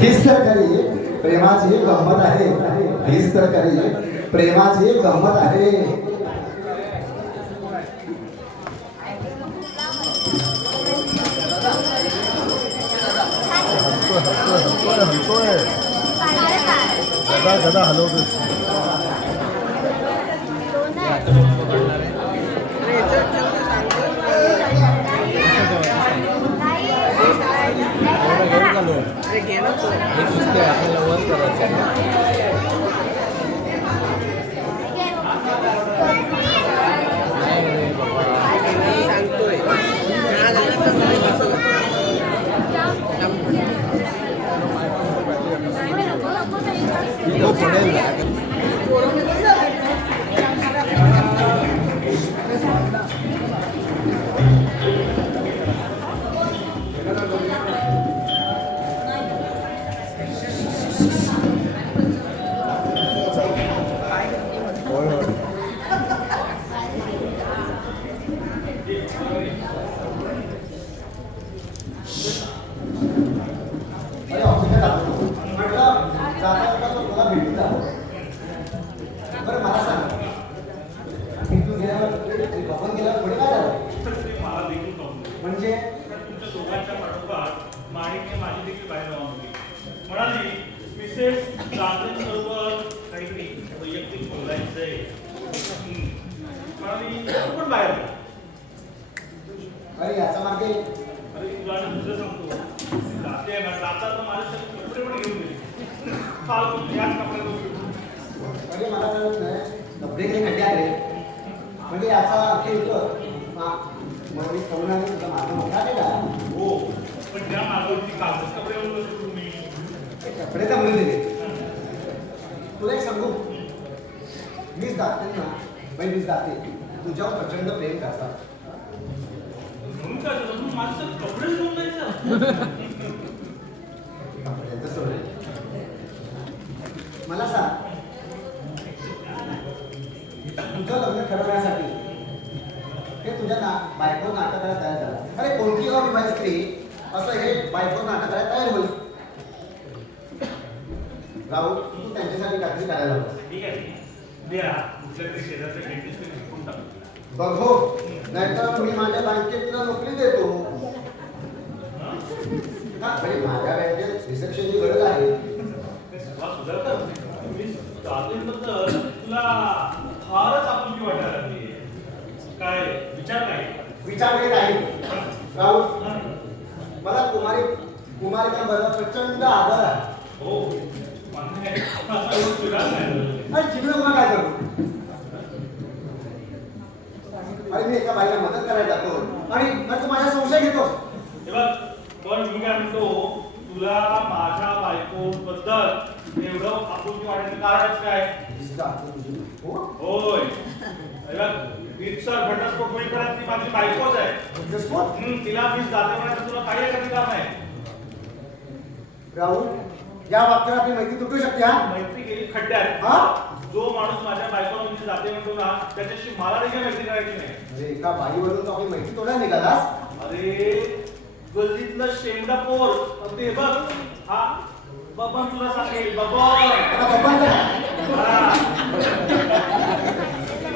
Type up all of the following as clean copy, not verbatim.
हीच तर खरी प्रेमाची गंमत आहे. हीच तर खरी प्रेमाची गंमत आहे. गदा हलवतोस. आपल्याला वर तुला एक सांगू मीच दाखते ना बाई मीच दाखते तुझ्यावर प्रचंड प्रेम करतात. मला सांग तुझं लग्न ठरवण्यासाठी हे तुझ्या बायको नाटक करायला तयार झाला. अरे कोणती अविवाहित स्त्री असं हे बायको नाटक करायला तयार होईल. राहुल तू त्यांच्यासाठी काहीतरी करायला हवं. बघ हो नाहीतर मी माझ्या बँकेत तुला नोकरी देतो. माझ्या बँकेत रिसेप्शनची गरज आहे. तुला फारच आपुलकी वाटायला लागली. काय विचार काही नाही राहुल. मला कुमारिकांबरोबर प्रचंड आदर आहे. हो चिडू नको काय करू. अरे मी एका बाईला मदत करायला जातो आणि तू माझा संशय घेतोस. पण मी काय म्हणतो तुला माझ्या बायको बद्दल एवढं आपुलकी वाटायचं कारणच काय? होय घटस्फोट होईपर्यंत ती माझी बायकोच आहे. तिला वीज जाते म्हणायचं तुला काही अधिकार नाही. राहुल या वाक्यावर आपली मैत्री तुटू शकते. हा मैत्री गेली खड्ड्यात. हा जो माणूस माझ्या बायकोला म्हणजे जाते म्हणतो ना त्याच्याशी मला देखील मैत्री करायची नाही. अरे एका बाईवरून तो आपली मैत्री तोडायला निघालास. अरे गल्लीतलं शेंगडा पोर ते बघ हा बबन तुला सांगेल बबन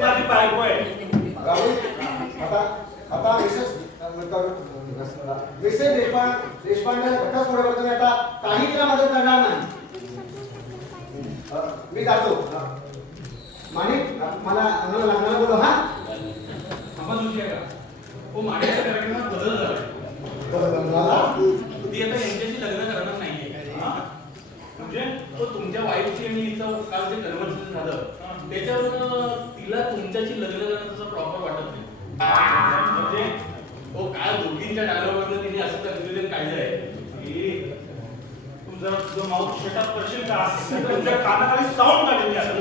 माझी बायको आहे. राहुल आता मिसेस देशपांडे घटस्फोटावर तुम्ही आता काही तिला मदत करणार नाही. मी जातो. माणिक मला लग्नाला बोलव. हा आम्हाला तुझी आहे का? हो माणिकच्या कार्यक्रमात बदल झाला. ती आता यांच्याशी लग्न करणार नाहीये. म्हणजे तो तुमच्या वाईफची आणि हिचं काल जे कन्व्हर्सेशन झालं त्याच्यावर तिला तुमच्याशी लग्न करण्याचं प्रॉपर वाटत नाही. म्हणजे हो काय दोघींच्या डायलॉगवरनं तिने असं कन्फ्युजन काढलं आहे की तू जर तुझं माऊथ शटअप करशील का तुमच्या कानाखाली साऊंड काढली आहे.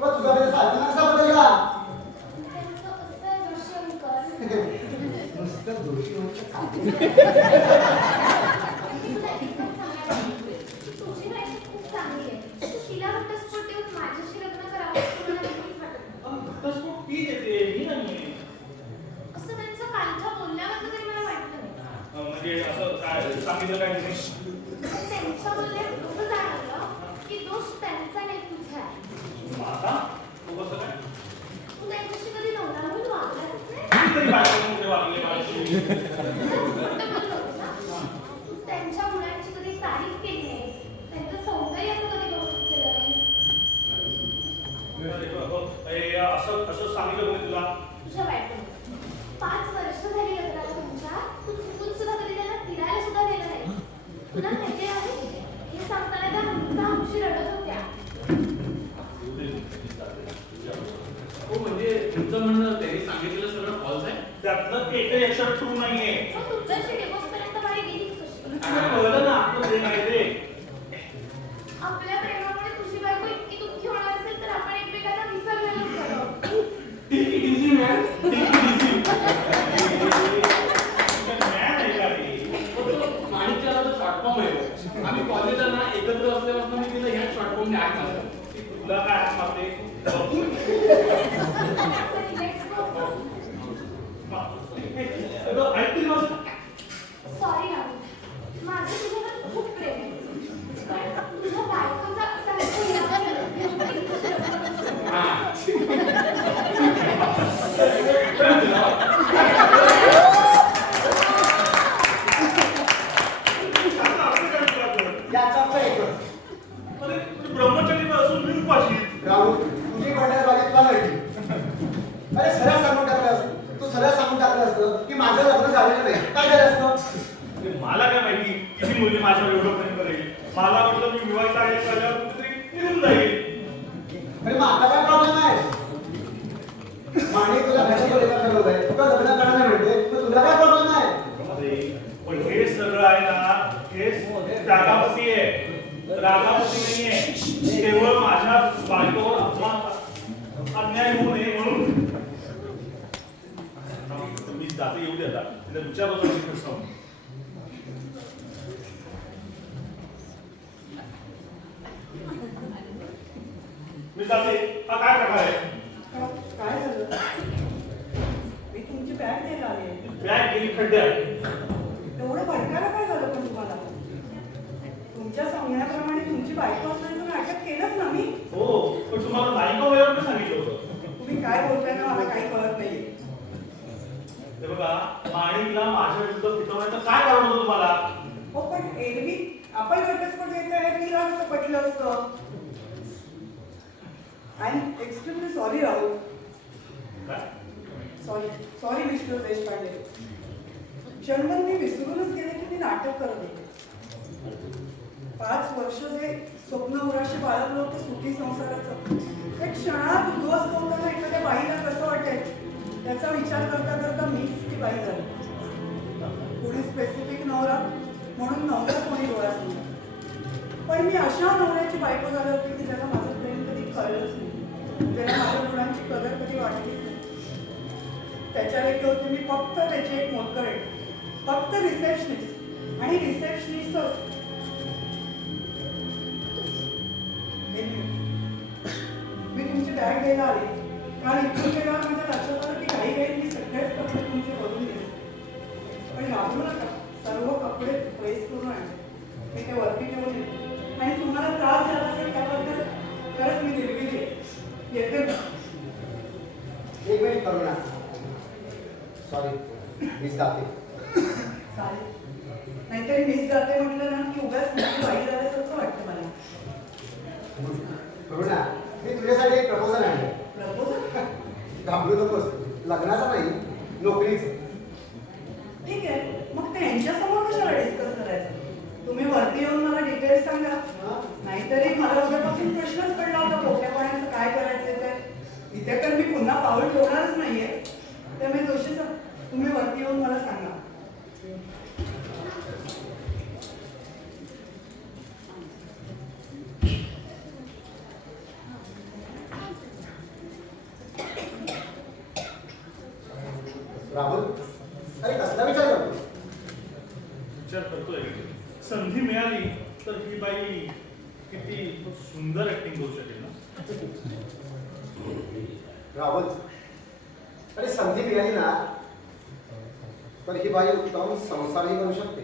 तुझा कसा बदलला? नुसतं दोषी म्हणजे असं काय सांगितलं काय तुम्ही? त्यांच्या बोलण्यात असं जाणवलं की दोष त्यांचा नाही तुझा आहे. मग आता तू कसं काय? तू त्या दिवशी कधी नवरा म्हणून वागलाच नाही. किती तरी बायकोमध्ये वागले माझ्याशी. खोटं बोललो होतं ना. तू त्यांच्या मुलांची कधी तारीफ केली नाही. त्यांचं सौंदर्याचं कधी कौतुक केलं नाहीस. असं सांगितलं कोणी तुला? तुझ्या बायकोने 5 वर्ष झाली लग्नाला तुमच्या. तू चुकून सुद्धा कधी त्यांना फिरायला सुद्धा नेलं नाही. तुला माहिती आहे हे सांगताना त्या हमशी रडत होत्या. हो म्हणजे तुमचं म्हणणं त्यांनी सांगितलेलं सगळं फॉल्स आहे. त्यातलं एकही अक्षर ट्रू नाहीये. मग तुमच्याशी डिवोर्सपर्यंत बाई गेलीच कशी? तुला कळलं ना आपलं प्रेम आहे ते. आपल्या प्रेमामुळे तुझी बायको इतकी दुःखी होणार असेल तर आपण एकमेकांना विसरलेलोच बरं. Take it easy, man. Take it easy. माणिकच्याला तर शॉर्ट फॉर्म आहे. आम्ही कॉलेजला ना एकत्र असल्यापासून मी तिला ह्या शॉर्ट फॉर्म ऍड झालं. तुला काय मागते? ऐकतील माझं? सॉरी राहुल, माझं तुझ्यावर खूप प्रेम आहे. पण तुझ्या बायकोचा असा याचा अर्थ एक अरे ब्रह्मचारी असून मी उपाशी. राहुल तुझी पडण्यात बाबतीतला नाही. अरे सरळ सांगून टाकलं असतं. तू सरळ सांगून टाकलं असतं की माझं लग्न झालेलं नाही. काय झालं असतं? अरे मला काय माहिती किती मुलगी माझ्यावर एवढं प्रेम करेल. मला वाटलं मी विवाहित आहे माझ्यावर कुठेतरी निघून जाईल. अरे मग आता काय प्रॉब्लेम आहे? माणिक तुला घरी बोलायला ठरवलंय. तुला लग्न करणार नाही म्हणते. मग तुला काय प्रॉब्लेम आहे? अरे पण हे सगळं आहे ना, हे रागापती आहे. रागापती नाहीये. केवळ माझ्या बायकोवर अन्याय होऊ नये म्हणून. मी जाते येऊ दे आता. तिला विचारलं कसं. मी जाते. हा काय प्रकार आहे? काय झालं? मी तुमची बॅग द्यायला आले. बॅग गेली खड्ड्यात. एवढं भडकायला काय झालं पण तुम्हाला? तुमच्या सांगण्याप्रमाणे तुमची बायको असल्याचं नाटक केलंच ना मी. हो पण तुम्हाला बायको वयावर सांगितलं होतं. तुम्ही काय बोलताय ना मला काही कळत नाहीये. हे बघा माणिकला माझ्या विरुद्ध फिरवण्याचं काय कारण होतं तुम्हाला? हो पण एरवी आपण घटस्फोट येत आहे तिला कसं पटलं असतं? I am extremely sorry Rahul. काय? Sorry mister Deshpande. क्षणभर मी विसरूनच गेले की मी नाटक करत होते. 5 वर्ष जे स्वप्न उराशी बाळगलं होतं सुखी संसाराचं ते क्षणात उद्ध्वस्त होताना एखाद्या बाईला कसं वाटेल त्याचा विचार करता करता मीच ती बाई झाली. पुढे स्पेसिफिक नवरा म्हणून नवरा कोणी डोळ्यासमोर. पण मी अशा नवऱ्याची बायको झाली होती की ज्याला माझं प्रेम कधी कळलंच नाही. त्याला माझ्या गुणांची कदर कधी वाटलीच नाही. त्याच्या लेखी होते मी फक्त त्याची एक मोलकरीण. फक्त रिसेप्शनिस्ट आणि रिसेप्शनिस्टच. मी तुमची बॅग घ्यायला आली कारण इथून गेल्यावर माझ्या लक्षात आलं की काही मी सगळेच कपडे तुमचे बदलून गेले. पण घाबरू नका, सर्व कपडे प्रेस करून आणले. मी ते वरती ठेवून येते आणि तुम्हाला त्रास झाला असेल त्याबद्दल खरंच मी दिलगिरी आहे. येते का? एक मिनिट करूया. सॉरी मी जाते. चालेल. नाहीतरी मिस जाते म्हटलं ना की उगाच मोठी बाई झाल्यासारखं वाटतं मला. करूया. मी तुझ्यासाठी एक प्रपोजल आणलं. प्रपोजल? घाबरू नकोस. लग्नाचा नाही, नोकरीचं. ठीक आहे. मग ते यांच्यासमोर कशाला डिस्कस करायचं? तुम्ही वरती येऊन मला डिटेल्स सांगा. नाहीतरी मला उद्यापासून प्रश्नच पडला होता पोट्या पाण्याचं काय करायचं ते. इथे तर मी पुन्हा पाऊल ठेवणारच नाहीये. त्यामुळे जोशी सर तुम्ही वरती येऊन मला सांगा. राहुल अरे कसला विचार करतो? विचार करतोय संधी मिळाली तर ही बाई किती सुंदर ऍक्टिंग करू शकेल ना. राहुल अरे संधी मिळाली ना तर ही बाई उत्तम संसारही करू शकते.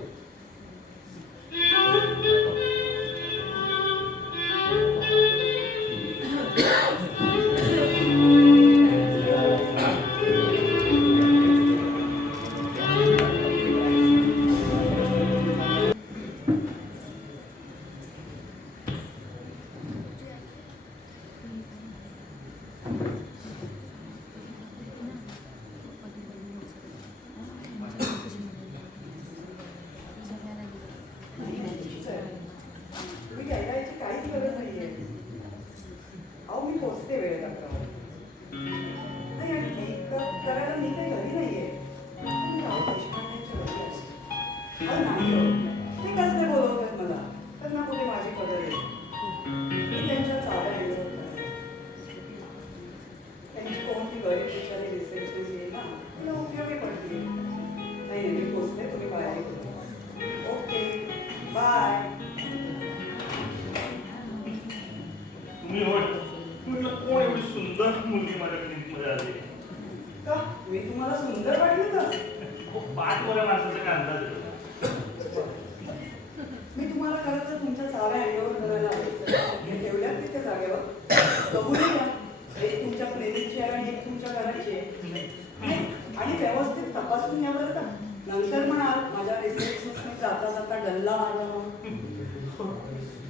जाता जाता डल्ला मारला म्हणून.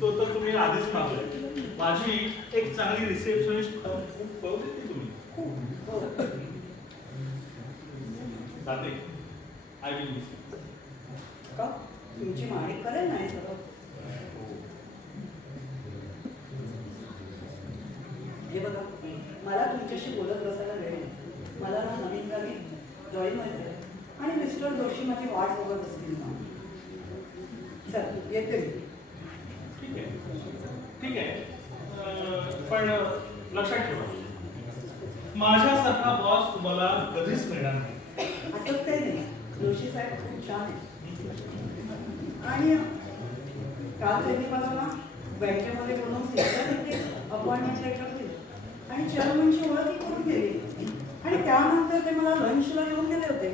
तो तर तुम्ही आधीच मागलाय. माझी एक चांगली रिसेप्शनिस्ट खूप पळू देते तुम्ही. हो. जाते. I will miss you. का तुमची माणिक करेल नाही सगळं. हे बघा मला तुमच्याशी बोलत बसायला वेळ नाही. मला ना नवीन गावी जॉईन व्हायचं आहे आणि मिस्टर जोशी माझी वाट बघत असतील ना. चल येते मी. ठीक आहे. ठीक आहे. पण लक्षात ठेवा माझ्यासारखा बॉस तुम्हाला कधीच मिळणार नाही. असंच काही नाही. जोशी साहेब खूप छान आहे. आणि काल त्यांनी मला ना बँकेमध्ये बोलून अपॉइंटमेंट लेटर दिली आणि चेअरमनची ओळखही करून गेली. आणि त्यानंतर ते मला लंचला घेऊन गेले होते.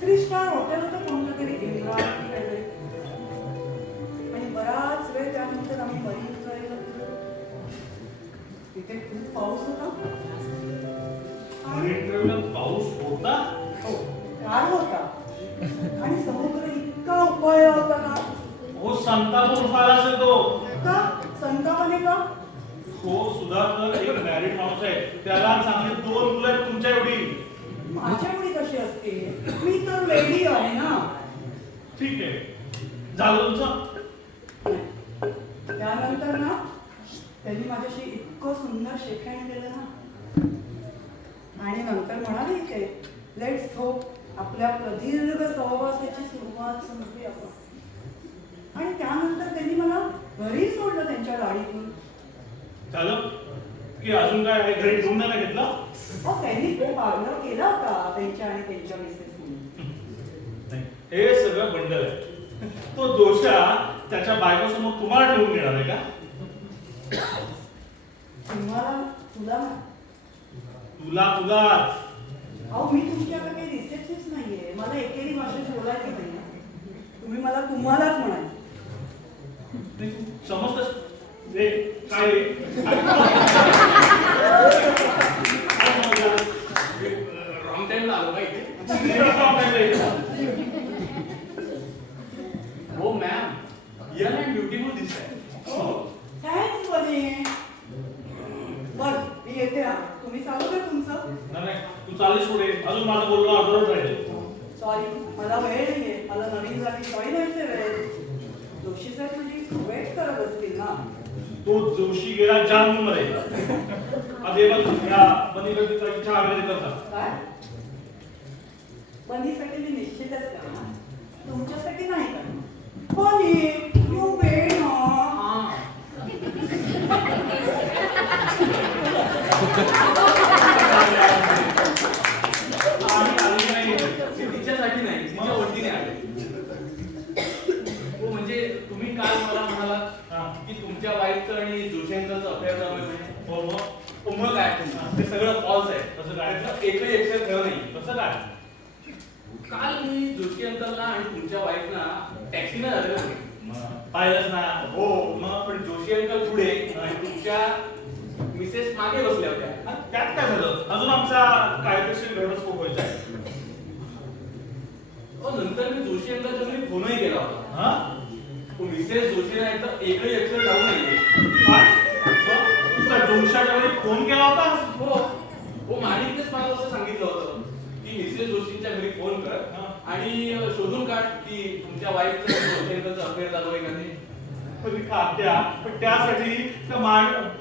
3 स्टार हॉटेल होतं कोणतं तरी इम्रान वगैरे. आणि बराच वेळ त्यानंतर आम्ही मरीन ड्राईव्हला गेलो. तिथे खूप पाऊस होता. रेल्वेला पाऊस होता. हो काळ होता आणि समुद्र इतका उपाय होता ना. हो संतापूर फार असेल तो. का संतापाने का? हो सुधाकर एक मॅरिड हाऊस आहे. त्याला चांगली 2 मुलं आहेत तुमच्या एवढी. माझ्या एवढी कशी असते? मी तर लेडी आहे ना. ठीक आहे. झालं तुमचं. त्यानंतर ना त्यांनी माझ्याशी इतकं सुंदर शेखायन केलं ना. आणि नंतर म्हणाले की लेट्स होप आपल्या प्रदीर्घ सहवासाची सुरुवात संपली आपण. आणि त्यानंतर त्यांनी मला घरी सोडलं त्यांच्या गाडीतून. झालं की अजून काय आहे? घरी घेऊन नाही घेतलं. अहो त्यांनी खूप आग्रह केला होता त्यांच्या आणि त्यांच्या मिसेसनी. नाही, हे सगळं बंडल आहे. तो दोषा त्याच्या बायकोसमोर तुम्हाला ठेवून घेणार आहे का? तुम्हाला तुला तुला तुलाच. अहो मी तुमच्याकडे काही रिसेप्शनिस्ट नाहीये. मला एकेरी भाषेत बोलायचं नाही. तुम्ही मला तुम्हालाच म्हणायचं. समजतस रे काय रॉंग टाइमला आलो का इथे? हो मॅम, यंग अँड ब्युटिफुल दिसताय. थँक्स बनी. बर मी येते हा. तुम्ही चालू का तुमचं? नाही तू चालीस पुढे. अजून माझं बोलणं अर्धवट राहील. सॉरी मला वेळ नाहीये. मला नवीन जागी जॉईन व्हायचे वेळ. जोशी साहेब म्हणजे वेट करत असतील ना. तो जोशी गेला जाम मध्ये. आधी बघ या बनीकडे चहा वगैरे करतात. काय बनीसाठी मी निश्चितच करणार. तुमच्यासाठी नाही करणार. बनी यू वेट ना. तिच्यासाठी नाही, तिच्या वतीने आले. हो म्हणजे तुम्ही काल मला म्हणालात की तुमच्या वाईफचं आणि जोशेंचं अफेअर चालू आहे म्हणे. हो मग मग काय ते सगळं फॉल्स आहे. तसं काय? त्यातलं एकही एक्सेल खरं नाही. कसं काय? काल मी जोशी अंकलला आणि तुमच्या वाईफना टॅक्सीने झालेलं होते. पाहिलंच ना. हो मग पण जोशी अंकल पुढे आणि तुमच्या मिसेस मागे बसल्या होत्या. आणि त्यात काय झालं? अजून आमचा कायदेशीर घटस्फोट व्हायचा आहे. हो नंतर मी जोशी अंकलच्या घरी फोनही केला होता. हा? मिसेस जोशी नाही तर एकही एक्सेल जाऊ नये. काय? तुला जोशाच्या वेळी फोन केला होता? हो हो माणिकनेच मला असं सांगितलं होतं की मिसेस जोशींच्या घरी फोन कर आणि शोधून काढ की तुमच्या वाईफचं जोशी अंकलचं अफेअर चालू आहे का ते. पण त्यासाठी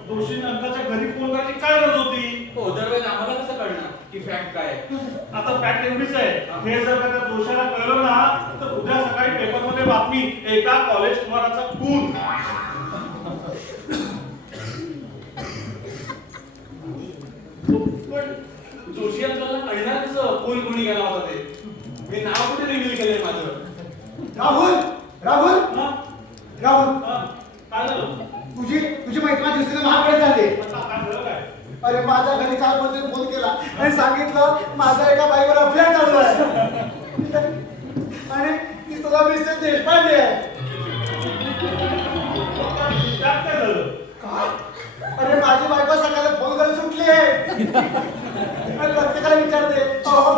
दोषी अंकाच्या घरी फोन करायची काय गरज होती? हो अदरवाईज आम्हाला कसं कळणार की फॅक्ट काय आहे. आता फॅक्ट एवढीच आहे. हे जर का त्या दोषाला कळलं ना तर उद्या सकाळी पेपरमध्ये बातमी एका कॉलेज कुमाराचा खून. पण जोशी अंकलला कळणार कसं कोण कोणी गेला होता ते. मी नाव कुठे रिव्हील केलंय माझं. राहुल राहुल हा? राहुल हा? काय झालं? तुझी मैत्रीण दिवशीने महागडे झाले. आता काय झालं काय? अरे माझ्या घरी काल कोणतरी फोन केला आणि सांगितलं माझा एका बाईवर अफेअर चालू आहे आणि ती तुला मिसेस देशपांडे आहे. त्यात काय झालं? काय? अरे माझी बायको सकाळी फोन करून सुटली आहे आणि प्रत्येकाला विचारते अहो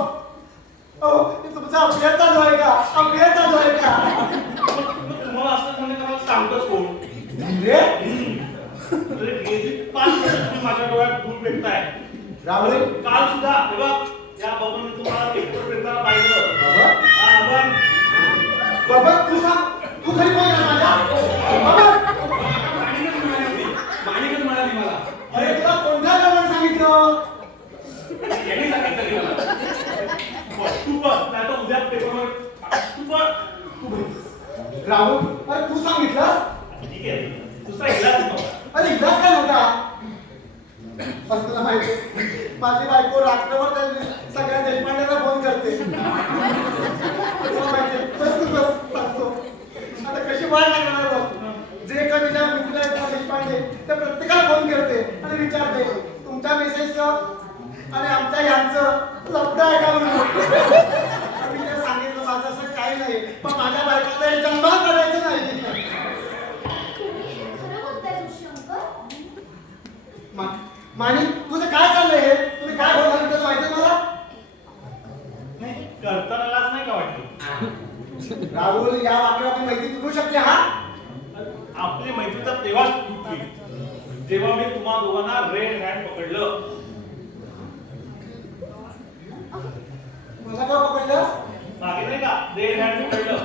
अहो तुमचा अफेअर चालू आहे का? अफेअर चालू आहे का? माझ्या डोळ्यात धूळ फेकताय. राहुल काल सुद्धा हे बघ या बबन तुम्हाला पेपर फेकताना पाहिलं. बाबा हा बघ. बाबा तू सांग तू घरी कोण आहे माझ्या बाबा माणिकच म्हणाली मला. अरे तुला कोणत्या गावाने सांगितलं यांनी सांगितलं की मला. तू बघ नाही तर उद्या पेपरवर तू बघ. राहुल अरे तू सांगितलं ठीक आहे दुसरा इलाज नव्हता. अरे इलाज काय नव्हता पण तुला माहिती माझी बायको रात्रभर त्या सगळ्या देशपांड्यांना फोन करते तुला माहिती बस तू बस सांगतो आता कशी वाट लागणार बघ जे कधी ज्या मित्र आहेत ना देशपांडे त्या प्रत्येकाला फोन करते आणि विचारते तुमच्या मेसेजचं आणि आमच्या यांचं लफडं आहे का म्हणून आम्ही त्या सांगितलं माझं असं काही नाही पण माझ्या बायकोला हे जन्मात करायचं नाही तुम्ही खरं बोलताय जोशी अंकल? माणी तुझं काय चाललंय हे तुम्ही काय बोलता तुला माहिती मला नाही करताना लाज नाही का वाटली. राहुल या वाक्यावर माहिती तुटू शकते हा आपली मैत्री तर तेव्हाच तुटली जेव्हा मी तुम्हा दोघांना रेड हँड पकडलं. मला काय पकडलं मागे नाही का रेड हँड पकडलं.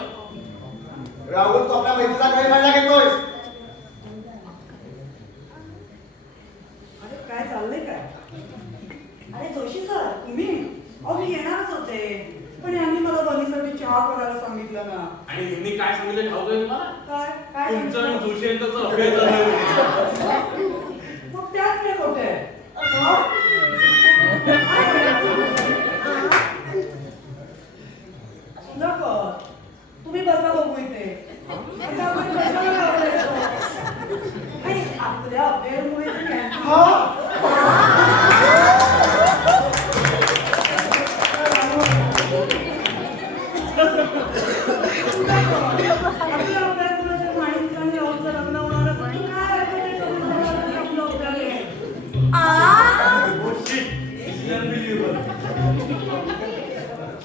राहुल तू आपल्या मैत्रीचा गैरफायदा घेतोय अरे काय चाललंय काय? अरे जोशी सर तुम्ही अहो मी येणारच होते पण यांनी मला बनीसाठी चहा करायला सांगितलं ना. आणि यांनी काय सांगितलं ठाऊक आहे तुम्हाला? काय काय तुमचं आणि सांगितलं? जोशी यांचं अफेअर झालं. मग त्यात काय खोटे नको तुम्ही बसा बघू इथे आता आपण कशाला घाबरायचं? आणि आपल्या अफेअरमुळे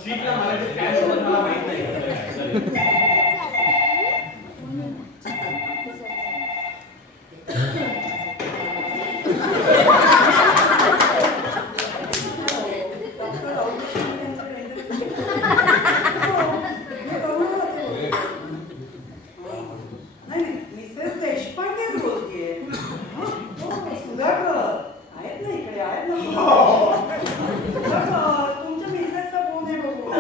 शीटला मराठीत काय बोलतात मला माहित नाही. मिसेस देशपांडेच बोलतीये. सुधाकर आहेत ना इकडे आहेत ना. सुधाकर, तुमच्या मिसेसचा फोन आहे बघू.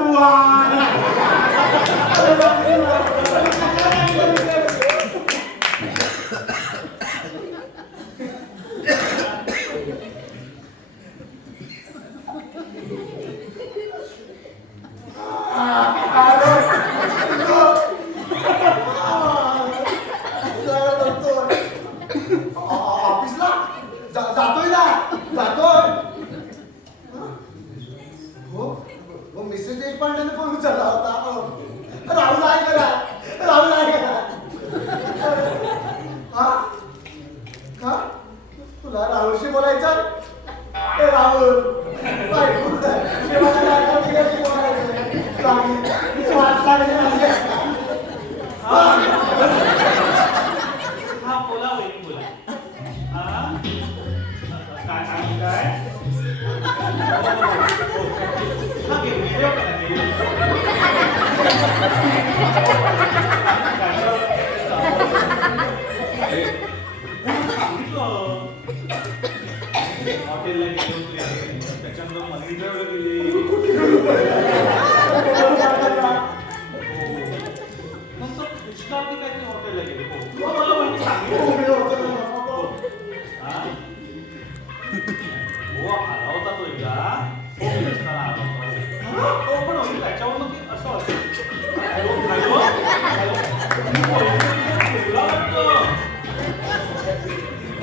ऑफिसला जातोय ना जातोय हो मिसेस देशपांडेने फोन उचलला होता राहुल आहे करा राहुल आहे करा हा का तुला राहुलशी बोलायचं ए राहुल बायको हे मला काय बोलायचं वाट लागली माझी. हा बोला वहिनी बोला. हा काय सांगताय? हा घे व्हिडिओ करा हॉटेलला गेले होते त्याच्यानंतर मंदिरावर गेले. नंतर कृष्णावरती काहीतरी हॉटेलला गेले. हो मला माहिती सांगितलं. हो आला होता तो एकदा तो पण होईल त्याच्यावर मग असं वाटतं. हॅलो हॅलो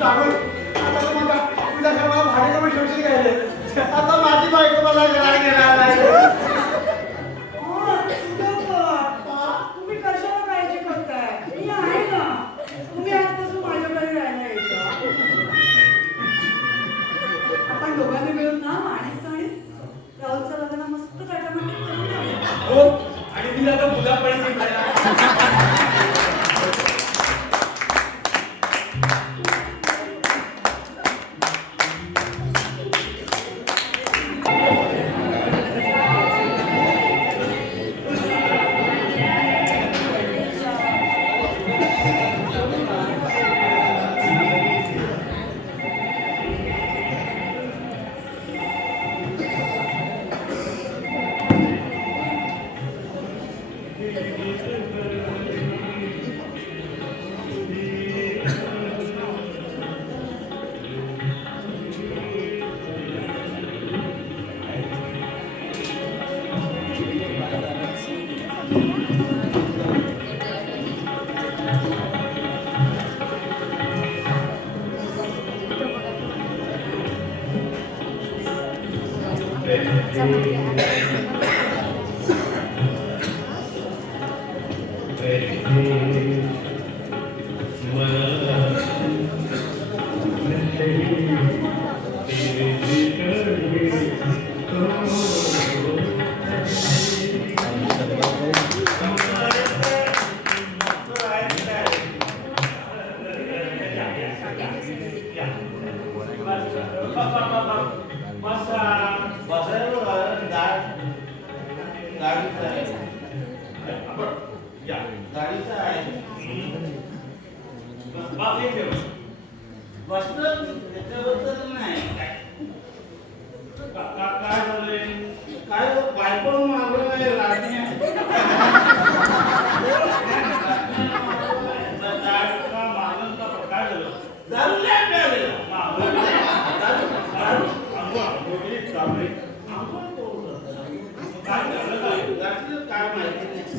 राहुल आता तर मला तुझ्या घराला भाडे कमी ठेवशील काय रे? आता माझी बायको मला घरात घेणार नाही तुम्ही कशाला काळजी करताय? मी आहे ना. तुम्ही आजपासून माझ्याकडे राहायला यायचं. आपण दोघांनी मिळून ना माणिकचं आणि राहुलचं लग्न मस्त थाटामाटात करून टाकूया. हो आणि मी आता मुला पण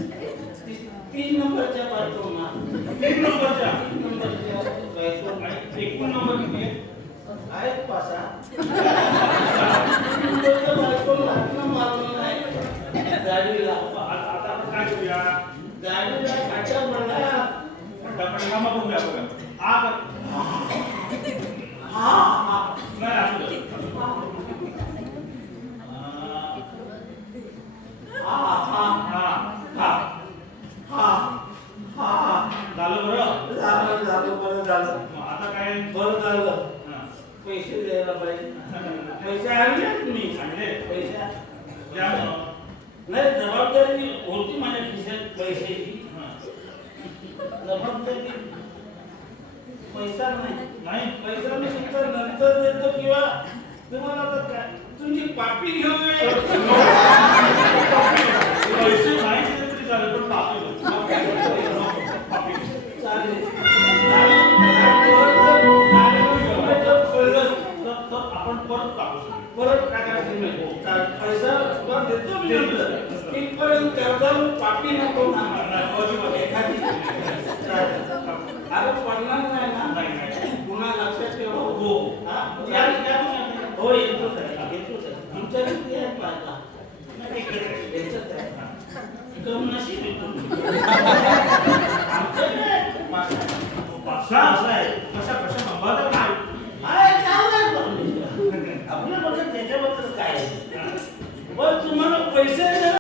तीन नंबरच्या बाथरूमला तीन नंबरच्या एकूण नंबर किती आहे? आहेत पासा नंबरच्या बाथरूमला मारलं नाही गाडीला आता आपण काय करूया? गाडीला खड्डा पडला खड्डा पडला मग बघूया बघा. नाही असं झालं बरं. झालं बरं झालं मग आता काय बरं झालं हा. पैसे द्यायला पाहिजे पैसे आणले तुम्ही आणले. पैसे द्या मग. नाही जबाबदारी होती माझ्या खिशात पैशाची हा. जबाबदारी पैसा नाही नाही पैसा मी तुमचा नंतर देतो किंवा तुम्हाला आता काय तुमची पापी घेऊन येईल. पैसे नाही दिले तरी चालेल पण पापी नको. पापी. चालेल तर आपण परत टाकू शकतो. परत टाकायचं नाही. पैसा तुला देतो मी नंतर तिथपर्यंत कर्जावर पापी नको ना एखादी अरे पडणार नाही ना नाही, नाही. पुन्हा लक्षात ठेवा हो. हा? या- या- हो येतोच आहे येतोच आहे तुमच्या किती आहे पाहिला नाही, इकडे आहे. याच्यात आहे कम नशीब आहे तुमचं. आमच्याकडे पाच आहे. पाच-सहा? असं आहे कशा